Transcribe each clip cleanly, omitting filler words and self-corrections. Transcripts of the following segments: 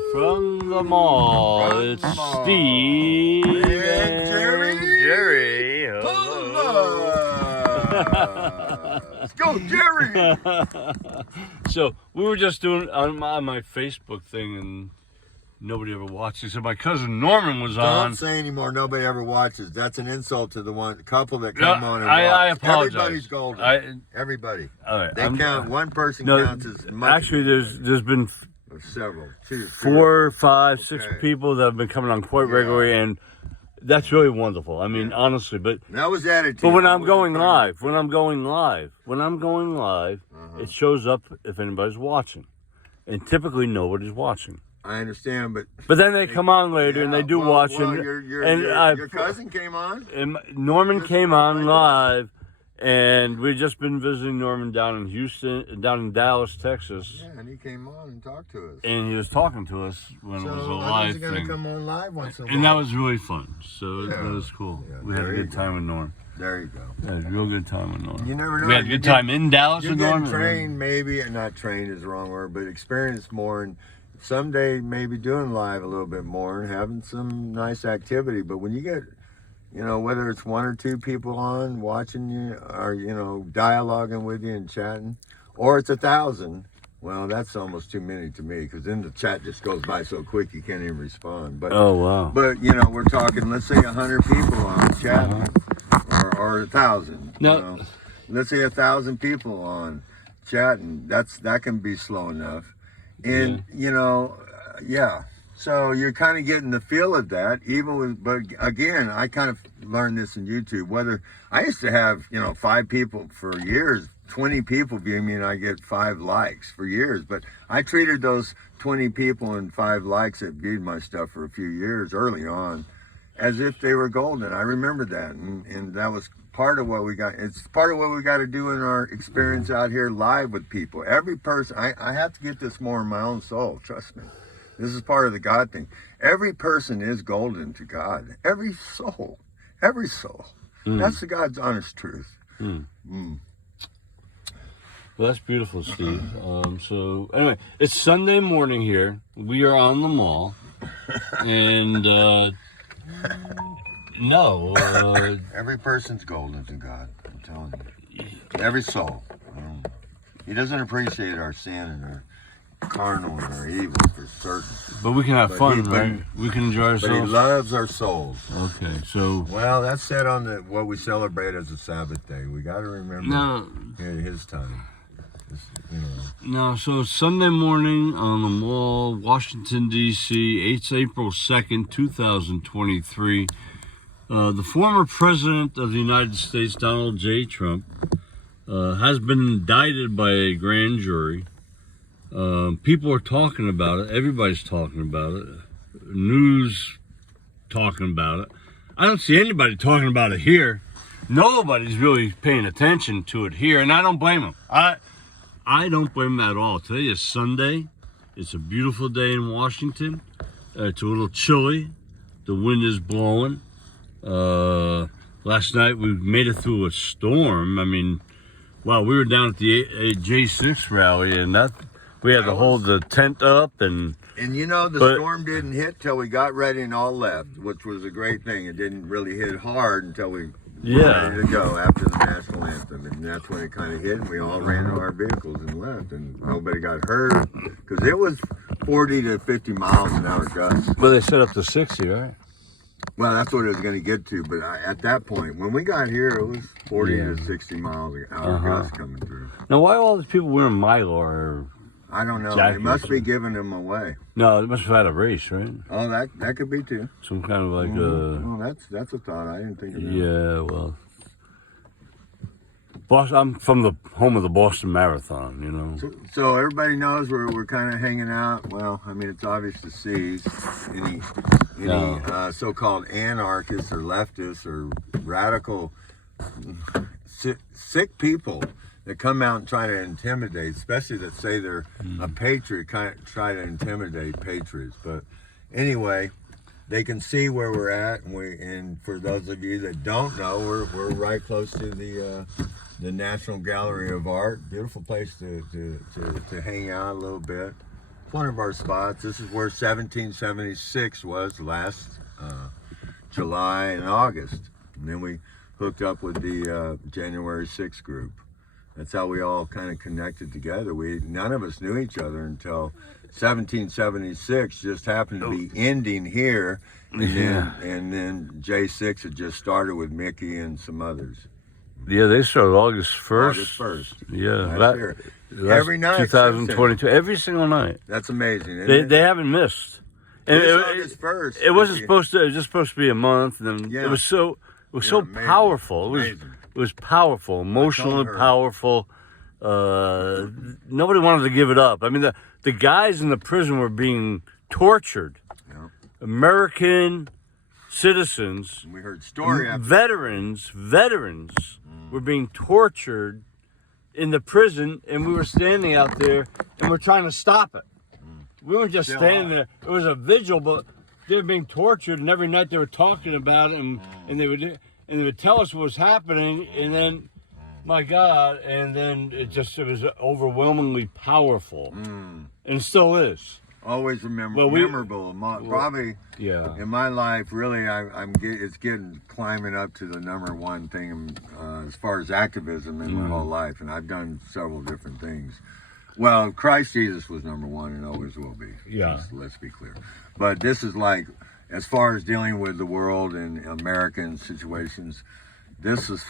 Live from the mall. From It's the mall. Steve And and Jerry. Pull up. Let's go, Jerry. So we were just doing on my Facebook thing, and nobody ever watched it. So my cousin Norman was on. Don't say anymore. Nobody ever watches. That's an insult to the couple that come on and watch. I apologize. Everybody's golden. Everybody. All right. They count. One person counts as much. Actually, there's been several. 2, 4, 5, 6 Okay. people that have been coming on quite regularly, and that's really wonderful. I mean, honestly, but that was attitude. when I'm going live, it shows up if anybody's watching, and typically nobody's watching. I understand, but then they come on later and they do watch. Well, and your cousin came on. And Norman came on live, and we've just been visiting Norman down in Dallas, Texas. Yeah, and he came on and talked to us. And he was talking to us when it was a live thing. Going to come on live once in a while. And that was really fun. So that was cool. Yeah, we had a good time with Norm. There you go. Yeah, a real good time with Norm. You never know. We had a good time in Dallas You're with getting Norm. trained, maybe, and not trained is the wrong word, but experienced more, and someday maybe doing live a little bit more and having some nice activity. But when you get, whether it's 1 or 2 people on watching you, or dialoguing with you and chatting, or it's 1,000. Well, that's almost too many to me, because then the chat just goes by so quick you can't even respond. But oh wow! But we're talking, let's say 100 people on chatting, or 1,000. No, let's say 1,000 people on chatting. That can be slow enough, and yeah. So you're kind of getting the feel of that, but again, I kind of learned this in YouTube. Whether I used to have 5 people for years. 20 people view me and I get 5 likes for years, but I treated those 20 people and 5 likes that viewed my stuff for a few years early on as if they were golden. I remember that, and that was part of what we got. It's part of what we got to do in our experience out here live with people. Every person, I have to get this more in my own soul, trust me. This is part of the God thing. Every person is golden to God. Every soul. That's the God's honest truth. Well, that's beautiful, Steve. So anyway, it's Sunday morning here. We are on the mall, and every person's golden to God. I'm telling you, every soul. He doesn't appreciate our sin and our carnal and our evil for certain. But we can have fun, right? We can enjoy ourselves. But He loves our souls. Okay, so that's said on what we celebrate as a Sabbath day. We got to remember His time. No, so Sunday morning on the mall, Washington, D.C., it's April 2nd, 2023. The former president of the United States, Donald J. Trump, has been indicted by a grand jury. People are talking about it. Everybody's talking about it. News talking about it. I don't see anybody talking about it here. Nobody's really paying attention to it here, and I don't blame them. I don't blame them at all. Today is Sunday. It's a beautiful day in Washington. It's a little chilly. The wind is blowing. Last night we made it through a storm. I mean, wow, we were down at the J6 rally, and we had to hold the tent up. And the storm didn't hit till we got ready and all left, which was a great thing. It didn't really hit hard until we ready to go after the national anthem, and that's when it kind of hit, and we all ran to our vehicles and left, and nobody got hurt, because it was 40 to 50 miles an hour gusts. Well, they set up to 60, right? Well, that's what it was going to get to, but at that point, when we got here, it was 40 to 60 miles an hour gusts coming through. Now, why are all these people wearing Mylar? I don't know. They must be giving them away. No, they must have had a race, right? Oh, that could be too. Some kind of like that's a thought. I didn't think of that. Yeah, well, I'm from the home of the Boston Marathon, So everybody knows we're kind of hanging out. Well, I mean, it's obvious to see any so-called anarchists or leftists or radical sick people that come out and try to intimidate, especially that say they're a patriot, kind of try to intimidate patriots. But anyway, they can see where we're at, and for those of you that don't know, we're right close to the National Gallery of Art. Beautiful place to hang out a little bit. one of our spots. This is where 1776 was last July and August. And then we hooked up with the January 6th group. That's how we all kind of connected together. None of us knew each other until 1776 just happened to be ending here. And then J6 had just started with Mickey and some others. Yeah, they started August 1st. August 1st. Yeah. Last year. Every night. 2022. Every single night. That's amazing. They haven't missed. And August 1st. It wasn't supposed to. It was just supposed to be a month. And Yeah. it was so Amazing. powerful. It was powerful, emotionally her. powerful. Nobody wanted to give it up. I mean, the guys in the prison were being tortured. Yeah. American citizens, We heard story after veterans were being tortured in the prison, and we were standing out there and we're trying to stop it. We weren't just Still standing are. there. It was a vigil, but they were being tortured, and every night they were talking about it, and they would tell us what was happening, and then, my God, and then it was overwhelmingly powerful, and still is. always memorable. Probably Yeah. in my life, really, it's getting climbing up to the number one thing as far as activism in my whole life, and I've done several different things. Well, Christ Jesus was number one and always will be. Yeah. Let's be clear. But this is like, as far as dealing with the world and American situations, this is,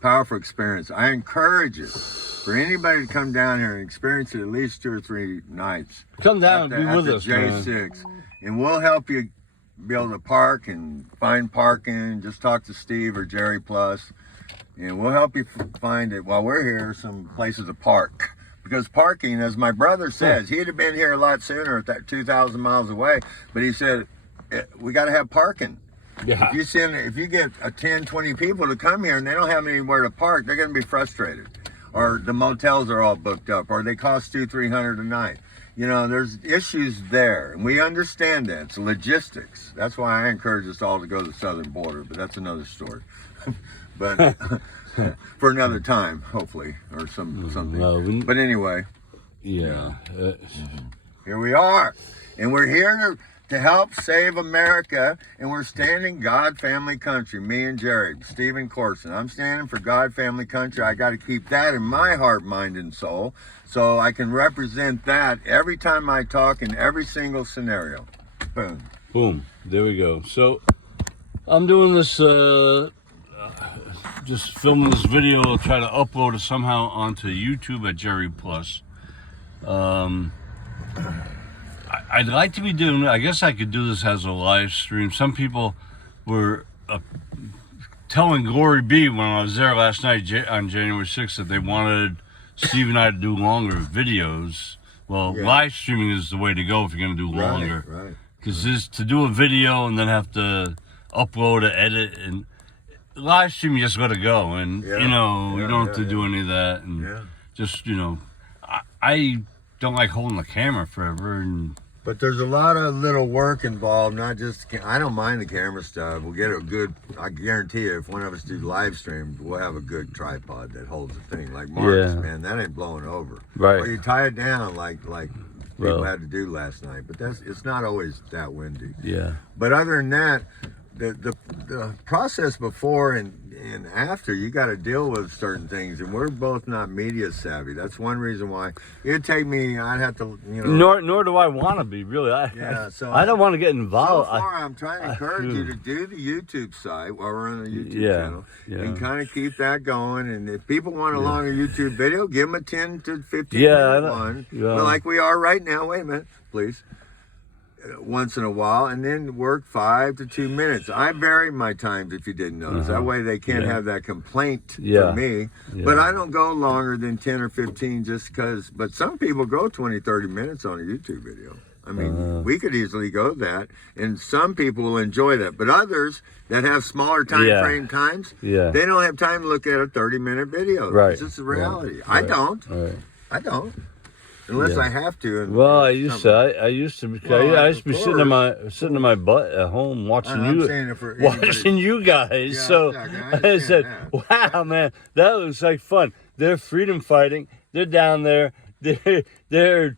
powerful experience. I encourage it for anybody to come down here and experience it at least 2 or 3 nights. Come down and be with us, man. J6, and we'll help you be able to park and find parking. Just talk to Steve or Jerry Plus, and we'll help you find it while we're here. Some places to park, because parking, as my brother says, he'd have been here a lot sooner at that 2,000 miles away. But he said we got to have parking. Yeah. If you get 10, 20 people to come here and they don't have anywhere to park, they're going to be frustrated. Or the motels are all booked up, or they cost $200-300 a night. There's issues there, and we understand that. It's logistics. That's why I encourage us all to go to the southern border, but that's another story. But for another time, hopefully, or something. Well, But anyway, yeah. here we are, and we're here to help save America, and we're standing God Family Country. Me and Jerry, Stephen Corson. I'm standing for God Family Country. I got to keep that in my heart, mind, and soul, so I can represent that every time I talk in every single scenario. Boom. Boom. There we go. So I'm doing this, just filming this video. I'll try to upload it somehow onto YouTube at Jerry Plus. I'd like to be doing, I guess I could do this as a live stream. Some people were telling Glory Be when I was there last night on January 6th that they wanted Steve and I to do longer videos. Well, live streaming is the way to go if you're going to do longer. Right. Because to do a video and then have to upload it, edit, and live stream, you just got to go. And, you don't have to do any of that. And just, I don't like holding the camera forever. But there's a lot of little work involved, not just, I don't mind the camera stuff. We'll get a good, I guarantee you, if one of us do live stream, we'll have a good tripod that holds the thing. Like Mark's, man, that ain't blowing over. Right. Or you tie it down like people had to do last night. But it's not always that windy. Yeah. But other than that, the process before and after, you got to deal with certain things, and we're both not media savvy. That's one reason why it'd take me. I'd have to, Nor do I want to be, really. I don't want to get involved. So far, I'm trying to encourage you to do the YouTube site while we're on the YouTube channel, and kind of keep that going. And if people want a longer YouTube video, give them a 10 to 15 minute one, but like we are right now. Wait a minute, please. Once in a while, and then work 5 to 2 minutes. I vary my times, if you didn't notice. That way they can't have that complaint from me. But I don't go longer than 10 or 15 just because. But some people go 20, 30 minutes on a YouTube video. I mean, we could easily go that, and some people will enjoy that. But others that have smaller time frame times, they don't have time to look at a 30-minute video. Right. It's just the reality. I don't. I don't. Unless I have to. I used to be sitting in my butt at home watching you guys. So I said, "Wow, man, that was like fun." They're freedom fighting. They're down there. They're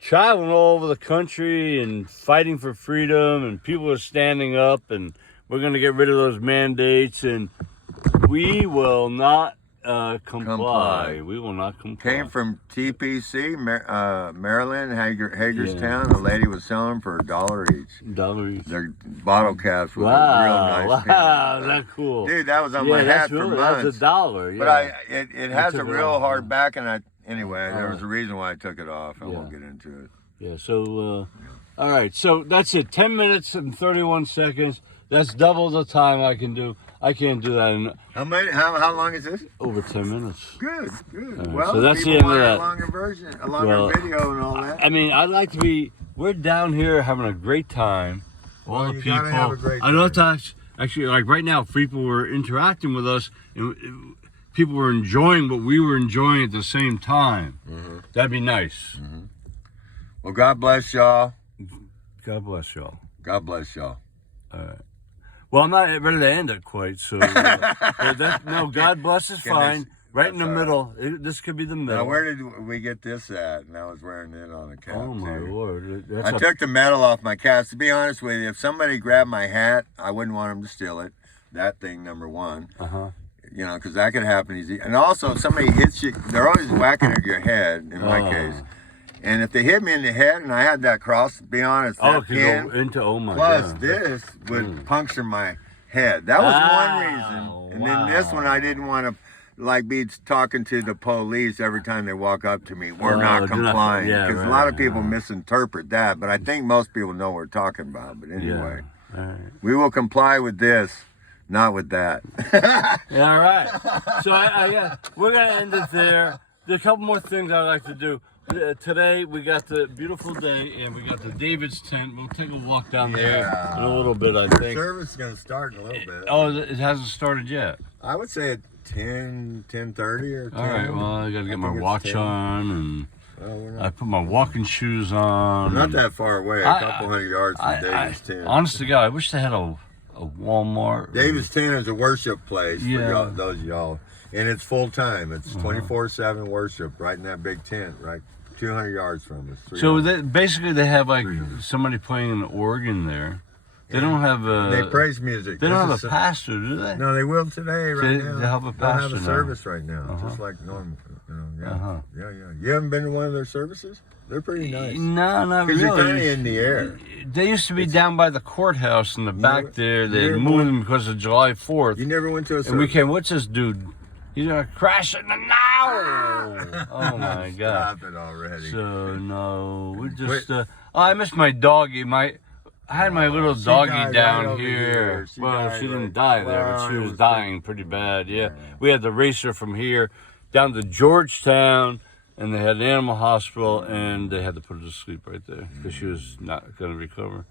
traveling all over the country and fighting for freedom, and people are standing up, and we're going to get rid of those mandates, and we will not comply. We will not comply. Came from TPC, Maryland, Hagerstown. A lady was selling them for $1 each. $1 each. Their bottle caps with Wow, a real nice wow, pin. is that cool? Dude, that was on my hat for months. That's $1. Yeah. But it has a real off, hard back, and anyway, there was a reason why I took it off. I won't get into it. Yeah. So, all right. So that's it. 10 minutes and 31 seconds. That's double the time I can do. I can't do that in How long is this? over 10 minutes. Good. Right, Well, so that's the people end of want that. a longer version, a longer video and all that. I mean, I'd like to be. We're down here having a great time. All the you people. gotta have a great I love to actually, like right now, people were interacting with us, and people were enjoying what we were enjoying at the same time. That'd be nice. Well, God bless y'all. God bless y'all. God bless y'all. All right. Well, I'm not ready to end it quite, so no. God bless is fine. Right in the middle. This could be the middle. Now, where did we get this at? And I was wearing it on a cap. Oh my Lord! I took the metal off my caps. To be honest with you, if somebody grabbed my hat, I wouldn't want them to steal it. That thing, number one. You know, because that could happen easy. And also, if somebody hits you, they're always whacking at your head. In my case. And if they hit me in the head and I had that cross, to be honest, that pin, go into, oh my plus God. this would puncture my head. That was one reason. And then this one, I didn't want to like be talking to the police every time they walk up to me. We're not complying. Because a lot of people misinterpret that. But I think most people know what we're talking about. But anyway, we will comply with this. Not with that. All right. So we're going to end it there. There's a couple more things I'd like to do. Today we got the beautiful day, and we got the David's tent. We'll take a walk down there in a little bit, I think. Service is going to start in a little bit. Oh, it hasn't started yet. I would say at 10:30 or 10. All right. Well, I got to get my watch on, and I put my walking shoes on. Not that far away. A couple hundred yards from David's tent. Honest to God, I wish they had a Walmart. David's tent is a worship place for those y'all, and it's full time. It's 24/7 worship right in that big tent, right 200 yards from us. So basically, they have like somebody playing an organ there. They don't have they praise music. They don't have a pastor, do they? No, they will today. Right now, they have a pastor. They'll have a service right now, just like normal. Yeah. You haven't been to one of their services? They're pretty nice. No, not really. Because you're kind of in the air. They used to be down by the courthouse in the back there. They moved them because of July 4th. You never went to a service? And we came, what's this dude? He's going to crash it now! Oh my God. Stop it already. So, no, we just, I miss my doggy. I had my little doggy down here. Well, she didn't die there, but she was dying pretty bad, We had to race her from here down to Georgetown. And they had an animal hospital, and they had to put her to sleep right there because she was not going to recover.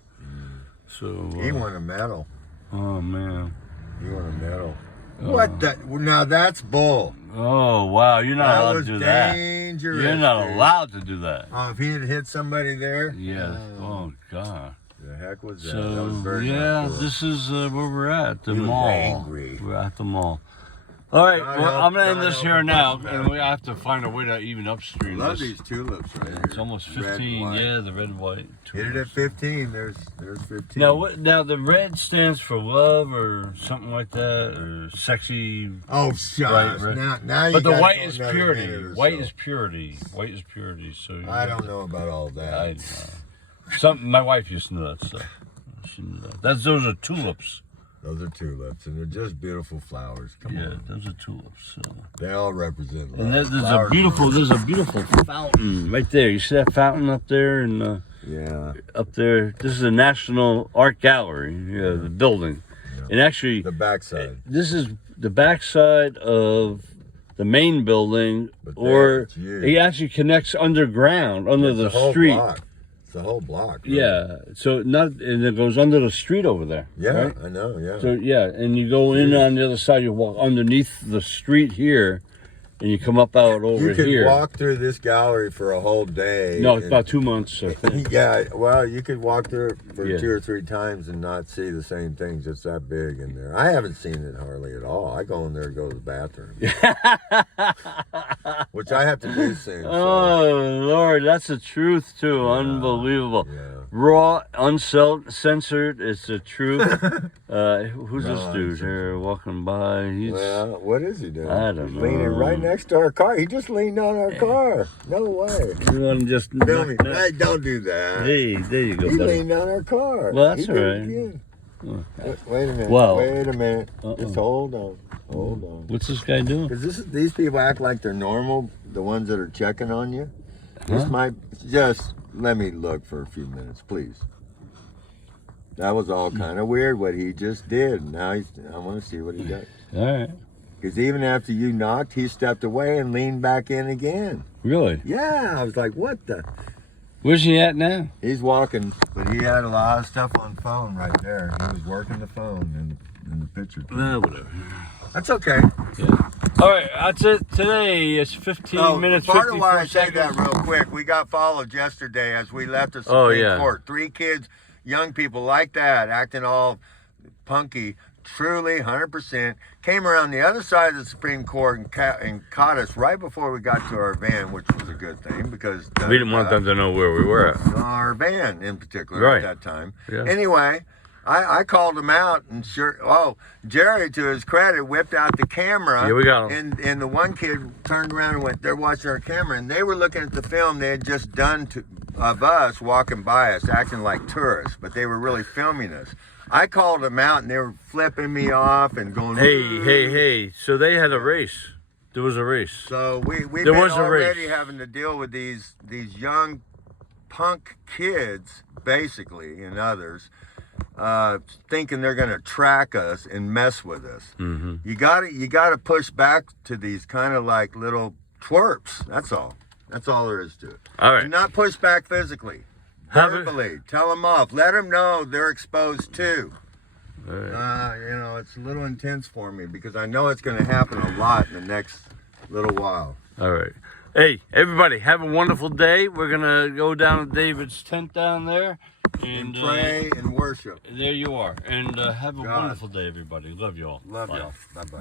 So he won a medal. Oh man, he won a medal. What? Now that's bull. Oh wow, you're not allowed to do that. Dangerous. You're not allowed to do that. Oh, if he had hit somebody there. Yeah. Oh God. The heck was that? So That was very cool. This is where we're at the He was mall. angry. We're at the mall. All right, I'm going to end this here now, and we have to find a way to even upstream this. I love these tulips right here. It's almost 15, the red and white. Hit it at 15, there's 15. Now the red stands for love or something like that, or sexy. Oh, shucks. Now you but the gotta white go is another purity. minute or White so. is purity. White is purity. So I don't know about all that. My wife used to know that stuff. She knew that. Those are tulips. Those are tulips, and they're just beautiful flowers. Come on. Yeah, those are tulips. So. They all represent love. And there's a beautiful fountain right there. You see that fountain up there? And up there, this is a National Art Gallery. The building, and actually the backside. This is the backside of the main building, or he actually connects underground under the street. Block. It's the whole block. Right? Yeah, so and it goes under the street over there. Yeah, right? I know. Yeah. So and you go in on the other side. You walk underneath the street here, and you come up out over You could here. walk through this gallery for a whole day. No, it's about 2 months, I think. Yeah, well, you could walk through it for Yeah. 2 or 3 times and not see the same things. It's that big in there. I haven't seen it hardly at all. I go in there to go to the bathroom, which I have to do soon. So. Oh, Lord, that's the truth, too. Yeah, Unbelievable. yeah. Raw, uncensored, it's the truth. Who's this dude here walking by? He's Well, what is he doing? I don't He's know. leaning right next to our car. He just leaned on our car. No way. You want to just Tell me, hey, don't do that. Hey, there you go, He buddy. leaned on our car. Well, that's He all did it right. again. Oh. Wait a minute. Well, wait a minute. uh-uh. Just hold on. Hold on. What's this guy doing? Because these people act like they're normal, the ones that are checking on you. This Huh? might just let me look for a few minutes, please. That was all kind of weird what he just did. Now I want to see what he does. All right. Because even after you knocked, he stepped away and leaned back in again. Really? Yeah, I was like, what the? Where's he at now? He's walking, but he had a lot of stuff on phone right there. He was working the phone in the picture. Whatever. That's okay. Yeah. All right, that's it. Today it's 15 minutes, Part 54 of why I say seconds. that real quick, we got followed yesterday as we left the Oh, Supreme yeah. Court. 3 kids, young people like that, acting all punky, truly 100%, came around the other side of the Supreme Court and caught us right before we got to our van, which was a good thing because We didn't want them to know where we were at. our van in particular Right. at that time. Yeah. Anyway, I called him out and Jerry, to his credit, whipped out the camera. Yeah, we got him. And the one kid turned around and went, they're watching our camera, and they were looking at the film they had just done of us walking by us, acting like tourists, but they were really filming us. I called them out, and they were flipping me off and going, Hey. So they had a race. There was a race. So we've There been was a already race. having to deal with these young punk kids, basically, and others, thinking they're going to track us and mess with us. Mm-hmm. You got to push back to these kind of like little twerps. That's all. That's all there is to it. All right. Do not push back physically. Have it- Verbally, tell them off. Let them know they're exposed too. All right. It's a little intense for me because I know it's going to happen a lot in the next little while. All right. Hey, everybody, have a wonderful day. We're going to go down to David's tent down there. And pray and worship. There you are. And have a God. wonderful day, everybody. Love you all. Love Bye. y'all. Bye-bye.